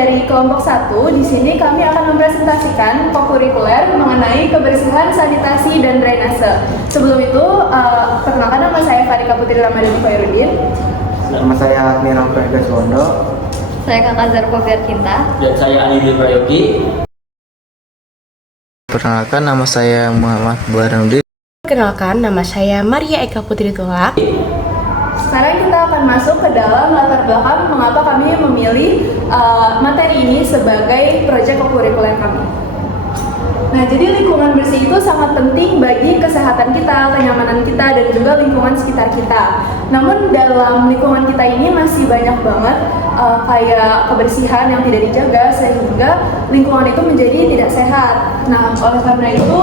dari kelompok 1, di sini kami akan mempresentasikan kokurikuler mengenai kebersihan, sanitasi, dan drainase. Sebelum itu, perkenalkan nama saya Farika Putri Ramadhani Khairuddin. Nama saya Admiral Prayoga Suwondo. Saya Kakak Zarko Cinta. Dan saya Anidi Prayogi. Perkenalkan, nama saya Muhammad Buaruddin. Perkenalkan, nama saya Maria Eka Putri Tulak. Sekarang kita akan masuk ke dalam latar belakang mengapa kami memilih materi ini sebagai proyek kokurikuler kami. Nah, jadi lingkungan bersih itu sangat penting bagi kesehatan kita, kenyamanan kita, dan juga lingkungan sekitar kita. Namun dalam lingkungan kita ini masih banyak banget kayak kebersihan yang tidak dijaga sehingga lingkungan itu menjadi tidak sehat. Nah, oleh karena itu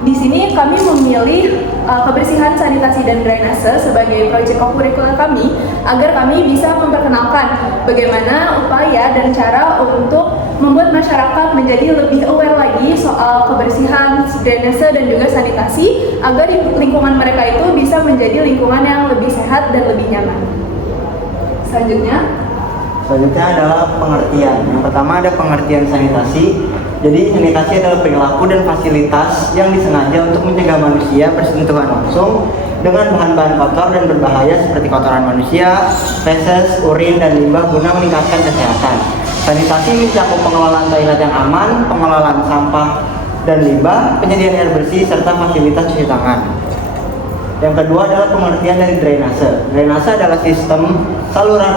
di sini kami memilih kebersihan, sanitasi, dan drainase sebagai proyek kokurikuler kami agar kami bisa memperkenalkan bagaimana upaya dan cara untuk membuat masyarakat menjadi lebih aware lagi soal kebersihan, drainase, dan juga sanitasi agar lingkungan mereka itu bisa menjadi lingkungan yang lebih sehat dan lebih nyaman. Selanjutnya adalah pengertian. Yang pertama ada pengertian sanitasi. Jadi sanitasi adalah perilaku dan fasilitas yang disengaja untuk mencegah manusia bersentuhan langsung dengan bahan-bahan kotor dan berbahaya seperti kotoran manusia, feses, urin, dan limbah guna meningkatkan kesehatan. Sanitasi mencakup pengelolaan toilet yang aman, pengelolaan sampah dan limbah, penyediaan air bersih, serta fasilitas cuci tangan. Yang kedua adalah pengertian dari drainase. Drainase adalah sistem saluran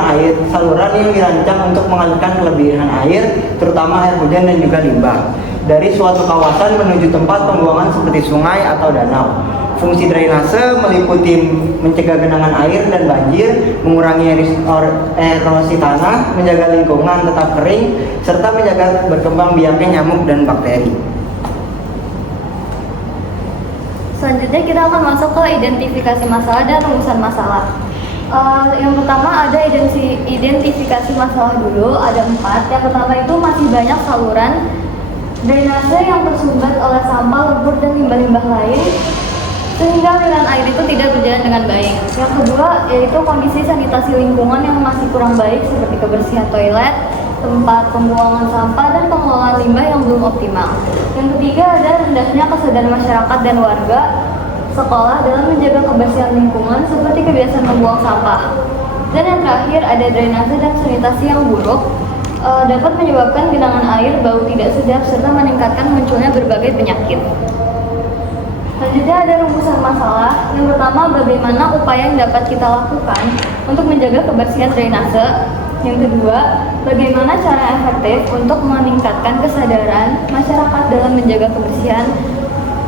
yang dirancang untuk mengalirkan kelebihan air, terutama air hujan dan juga limbah, dari suatu kawasan menuju tempat pembuangan seperti sungai atau danau. Fungsi drainase meliputi mencegah genangan air dan banjir, mengurangi erosi tanah, menjaga lingkungan tetap kering, serta menjaga berkembang biaknya nyamuk dan bakteri. Selanjutnya kita akan masuk ke identifikasi masalah dan rumusan masalah. Yang pertama ada identifikasi masalah dulu, ada 4. Yang pertama itu masih banyak saluran drainase yang tersumbat oleh sampah, lumpur, dan limbah-limbah lain sehingga aliran air itu tidak berjalan dengan baik. Yang kedua yaitu kondisi sanitasi lingkungan yang masih kurang baik seperti kebersihan toilet, tempat pembuangan sampah, dan pengelolaan limbah yang belum optimal. Yang ketiga ada rendahnya kesadaran masyarakat dan warga sekolah dalam menjaga kebersihan lingkungan seperti kebiasaan membuang sampah. Dan yang terakhir ada drainase dan sanitasi yang buruk dapat menyebabkan genangan air, bau tidak sedap, serta meningkatkan munculnya berbagai penyakit. Selanjutnya ada rumusan masalah. Yang pertama, bagaimana upaya yang dapat kita lakukan untuk menjaga kebersihan drainase. Yang kedua, bagaimana cara efektif untuk meningkatkan kesadaran masyarakat dalam menjaga kebersihan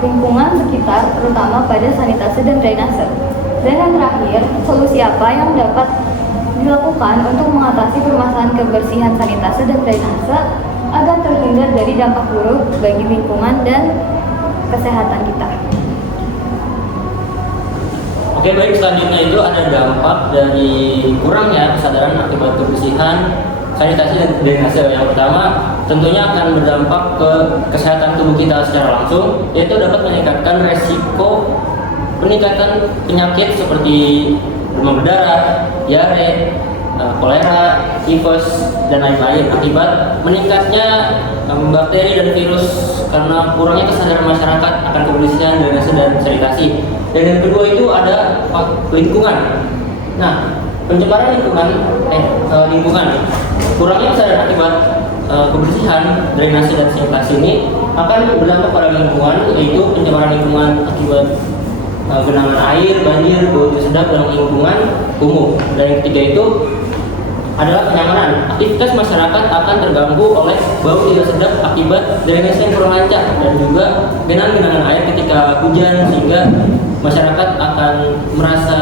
lingkungan sekitar, terutama pada sanitasi dan drainase. Dan yang terakhir, solusi apa yang dapat dilakukan untuk mengatasi permasalahan kebersihan sanitasi dan drainase agar terhindar dari dampak buruk bagi lingkungan dan kesehatan kita. Oke, baik, selanjutnya itu ada dampak dari kurangnya kesadaran akibat kebersihan, sanitasi, dan drainase. Yang pertama tentunya akan berdampak ke kesehatan tubuh kita secara langsung, yaitu dapat meningkatkan resiko peningkatan penyakit seperti demam berdarah, diare, kolera, tifus, dan lain-lain akibat meningkatnya bakteri dan virus karena kurangnya kesadaran masyarakat akan kebersihan, drainase, dan sanitasi. Dan yang kedua itu ada lingkungan. Nah, pencemaran lingkungan, kurangnya kesadaran akibat kebersihan, drainase, dan sanitasi ini akan berdampak pada lingkungan, yaitu pencemaran lingkungan akibat genangan air, banjir, bau tidak sedap, dan lingkungan kumuh. Dan yang ketiga itu adalah kenyamanan. Aktivitas masyarakat akan terganggu oleh bau tidak sedap akibat drainase yang kurang lancar dan juga genangan air ketika hujan, sehingga masyarakat akan merasa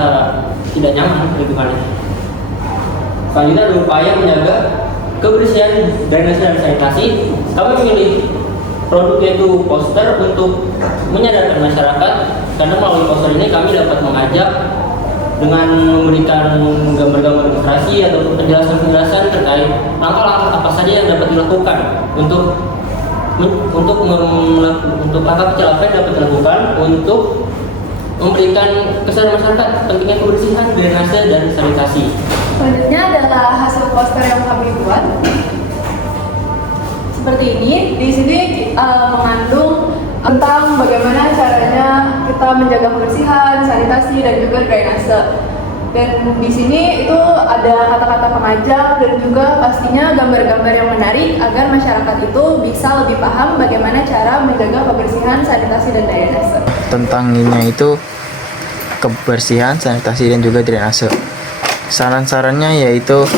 tidak nyaman lingkungannya. Selanjutnya ada upaya menjaga kebersihan drainase dan sanitasi. Kami memilih produk yaitu poster untuk menyadarkan masyarakat, karena melalui poster ini kami dapat mengajak dengan memberikan gambar-gambar ilustrasi atau penjelasan-penjelasan terkait langkah-langkah apa saja yang dapat dilakukan untuk langkah kecil apa yang dapat dilakukan untuk memberikan kesadaran masyarakat pentingnya kebersihan, drainase, dan sanitasi. Selanjutnya adalah hasil poster yang kami buat. seperti ini. Di sini mengandung tentang bagaimana caranya kita menjaga kebersihan, sanitasi, dan juga drainase. Dan di sini itu ada kata-kata pengajak dan juga pastinya gambar-gambar yang menarik agar masyarakat itu bisa lebih paham bagaimana cara menjaga kebersihan, sanitasi, dan drainase. Tentangnya itu kebersihan, sanitasi, dan juga drainase. Saran-sarannya yaitu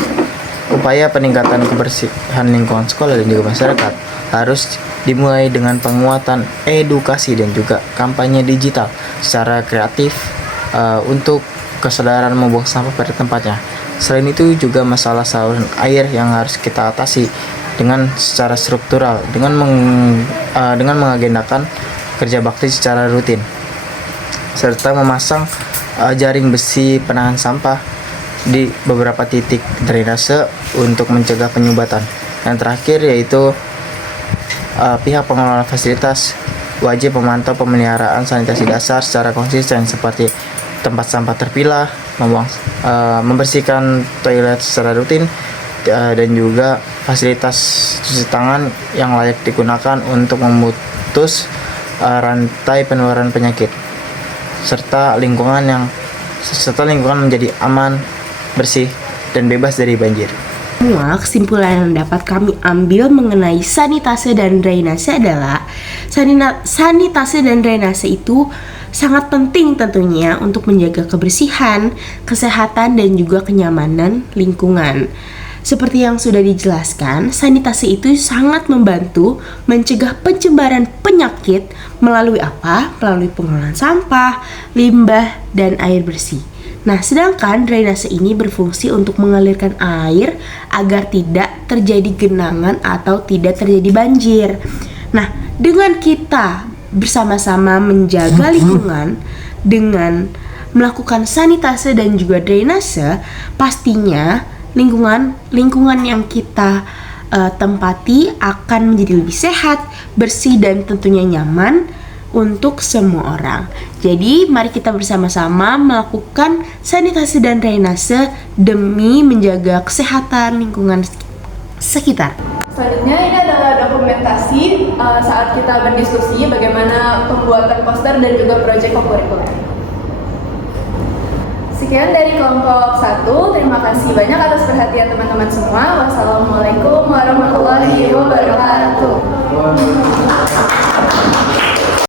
upaya peningkatan kebersihan lingkungan sekolah dan juga masyarakat harus dimulai dengan penguatan edukasi dan juga kampanye digital secara kreatif untuk kesadaran membuang sampah pada tempatnya. Selain itu juga masalah saluran air yang harus kita atasi dengan secara struktural dengan mengagendakan kerja bakti secara rutin serta memasang jaring besi penahan sampah di beberapa titik drainase untuk mencegah penyumbatan. Yang terakhir yaitu pihak pengelola fasilitas wajib memantau pemeliharaan sanitasi dasar secara konsisten seperti tempat sampah terpilah, membersihkan toilet secara rutin, dan juga fasilitas cuci tangan yang layak digunakan untuk memutus rantai penularan penyakit serta lingkungan menjadi aman, bersih, dan bebas dari banjir. Semua kesimpulan yang dapat kami ambil mengenai sanitase dan drainase adalah sanitase dan drainase itu sangat penting tentunya untuk menjaga kebersihan, kesehatan, dan juga kenyamanan lingkungan. Seperti yang sudah dijelaskan, sanitase itu sangat membantu mencegah pencemaran penyakit melalui apa? Melalui pengelolaan sampah, limbah, dan air bersih. Nah, sedangkan drainase ini berfungsi untuk mengalirkan air agar tidak terjadi genangan atau tidak terjadi banjir. Nah, dengan kita bersama-sama menjaga lingkungan dengan melakukan sanitase dan juga drainase, pastinya lingkungan yang kita tempati akan menjadi lebih sehat, bersih, dan tentunya nyaman untuk semua orang. Jadi mari kita bersama-sama melakukan sanitasi dan drainase demi menjaga kesehatan lingkungan sekitar. Selanjutnya ini adalah dokumentasi saat kita berdiskusi bagaimana pembuatan poster dan juga proyek kokurikuler. Sekian dari kelompok 1. Terima kasih banyak atas perhatian teman-teman semua. Wassalamualaikum warahmatullahi